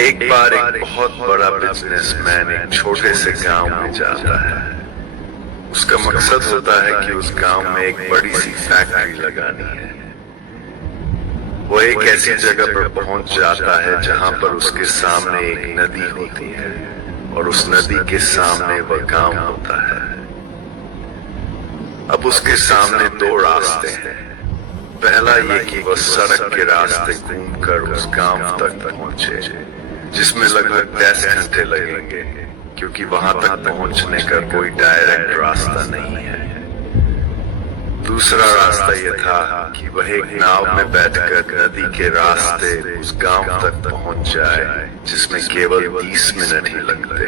एक बार एक बहुत बड़ा बिजनेसमैन एक छोटे से गांव में जाता है। उसका मकसद होता है कि उस गांव में एक बड़ी सी फैक्ट्री लगानी है। वो एक ऐसी जगह पर पहुंच जाता है जहां पर उसके सामने एक नदी होती है और उस नदी के सामने वह गांव होता है। अब उसके सामने दो रास्ते हैं। पहला ये कि वह सड़क के रास्ते घूमकर उस गांव तक पहुंचे, जिसमें लगभग 10 घंटे लगेंगे, क्योंकि वहां तक पहुंचने का कोई डायरेक्ट रास्ता नहीं है। दूसरा रास्ता यह था कि वह एक नाव में बैठकर नदी के रास्ते उस गांव तक पहुंच जाए, जिसमें केवल 20 मिनट ही लगते।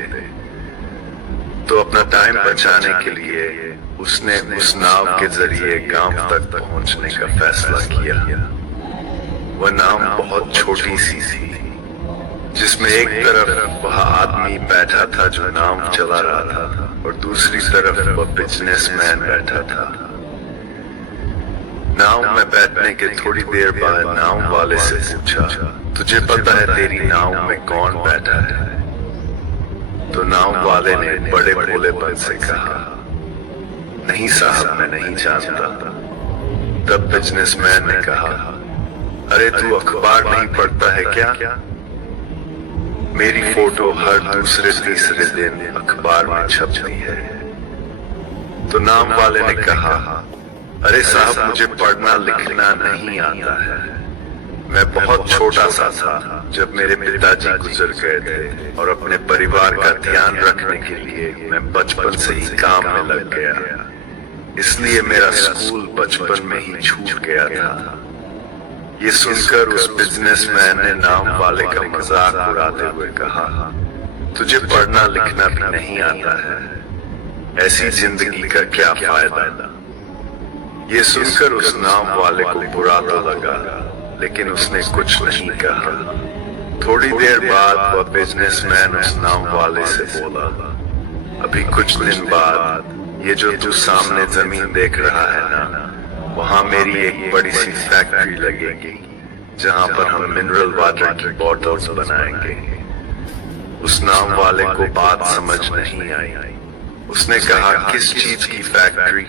तो अपना टाइम बचाने के लिए उसने उस नाव के जरिए गांव तक पहुंचने का फैसला किया। वह नाव बहुत छोटी सी थी, जिसमें एक तरफ वह आदमी बैठा था जो नाव चला रहा था और दूसरी तरफ वह बिजनेसमैन बैठा था। नाव में बैठने के थोड़ी देर बाद नाव वाले से पूछा, तुझे पता है तेरी नाव में कौन बैठा है? तो नाव वाले ने बड़े भोलेपन से कहा, नहीं साहब, मैं नहीं जानता। तब बिजनेसमैन ने कहा, अरे तू अखबार नहीं पढ़ता है क्या? मेरी फोटो हर दूसरे तीसरे दिन अखबार में छपती है। तो नाम वाले ने कहा, अरे साहब, मुझे पढ़ना लिखना नहीं आता है। मैं बहुत छोटा सा था जब मेरे पिताजी गुजर गए थे और अपने परिवार का ध्यान रखने के लिए मैं बचपन से ही काम में लग गया, इसलिए मेरा स्कूल बचपन में ही छूट गया था। ये सुनकर उस बिजनेसमैन ने नाव वाले का मजाक उड़ाते हुए कहा, तुझे पढ़ना लिखना भी नहीं आता है, ऐसी जिंदगी का क्या फायदा? ये सुनकर उस नाव वाले को बुरा तो लगा, लेकिन उसने कुछ नहीं कहा। थोड़ी देर बाद वह बिजनेसमैन उस नाव वाले से बोला, अभी कुछ दिन बाद ये जो तू सामने जमीन देख रहा है ना, वहां मेरी एक बड़ी सी फैक्ट्री लगेगी, जहां पर हम मिनरल वाटर की बॉटल्स बनाएंगे। उस नाव वाले को बात समझ नहीं आई। उसने कहा, किस चीज की फैक्ट्री?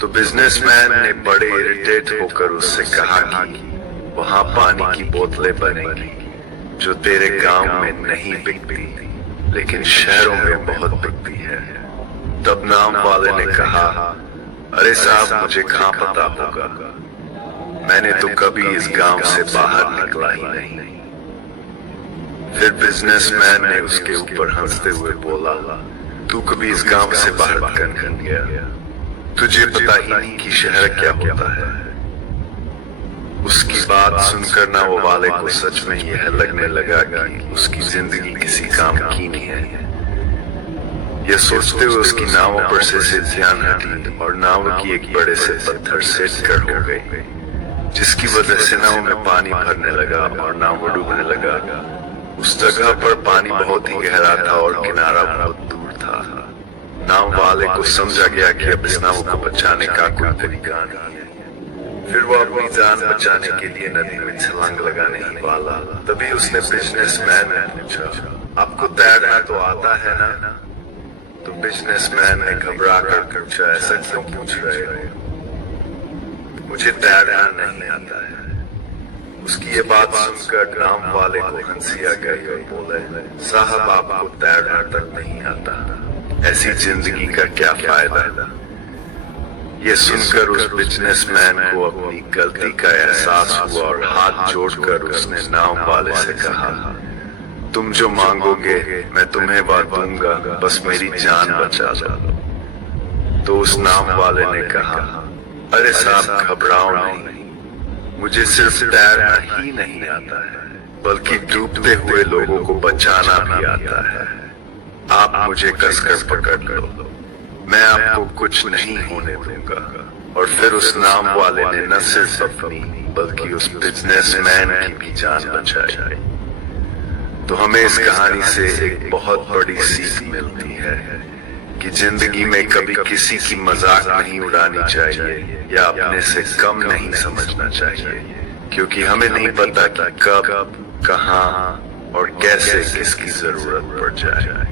तो बिजनेसमैन ने बड़े इरिटेट होकर उससे कहा कि वहां पानी की बोतलें बनेंगी, जो तेरे गांव में नहीं बिकती, लेकिन शहरों में बहुत बिकती है। तब नाव वाले ने कहा, अरे साहब, मुझे कहाँ पता होगा, मैंने तो कभी इस गांव से बाहर निकला ही नहीं। फिर बिजनेसमैन ने उसके ऊपर हंसते हुए बोला, तू कभी इस गांव से बाहर नहीं गया, तुझे पता ही नहीं कि शहर क्या होता है। उसकी बात सुनकर नाव वाले को सच में यह लगने लगा कि उसकी जिंदगी किसी काम की नहीं है। यह सोचते हुए उसकी नाव पर से ध्यान हटी और नाव की एक बड़े से पत्थर से टक्कर हो गई, जिसकी वजह से नाव में पानी भरने लगा और नाव डूबने लगा। उस जगह पर पानी बहुत ही गहरा था और किनारा बहुत दूर था। नाव वाले को समझा गया कि अब इस नाव को बचाने का कोई तरीका नहीं है। फिर वो अपनी जान बचाने के लिए नदी में छलांग लगाने ही वाला, तभी उसने बिजनेसमैन ने पूछा, आपको तैरना तो आता है ना? तो बिजनेसमैन ने घबरा कर पूछा, ऐसा क्यों पूछ रहे हो? मुझे तैरना नहीं आता है। उसकी ये बात सुनकर गांव वाले को हंसी आ गई और बोले, साहब, आपको तैरना तक नहीं आता, ऐसी जिंदगी का क्या फायदा? ये सुनकर उस बिजनेसमैन को अपनी गलती का एहसास हुआ और हाथ जोड़कर उसने नाव वाले से कहा, तुम जो मांगोगे मैं तुम्हें वह दूंगा, बस मेरी जान बचा दो। तो उस नाव वाले ने कहा, अरे साहब, घबराओ नहीं, मुझे सिर्फ तैरना ही नहीं आता है, बल्कि डूबते हुए लोगों को बचाना भी आता है। आप मुझे कसकर पकड़ लो, मैं आपको कुछ नहीं होने दूंगा। और फिर उस नाव वाले ने न सिर्फ अपनी बल्कि उस बिजनेसमैन की भी जान बचाई। तो हमें इस कहानी से एक बहुत बड़ी सीख मिलती है कि जिंदगी में कभी किसी की मजाक नहीं उड़ानी चाहिए या अपने से कम नहीं समझना चाहिए, क्योंकि हमें नहीं पता कि कब कहाँ और कैसे किसकी जरूरत पड़ जाए।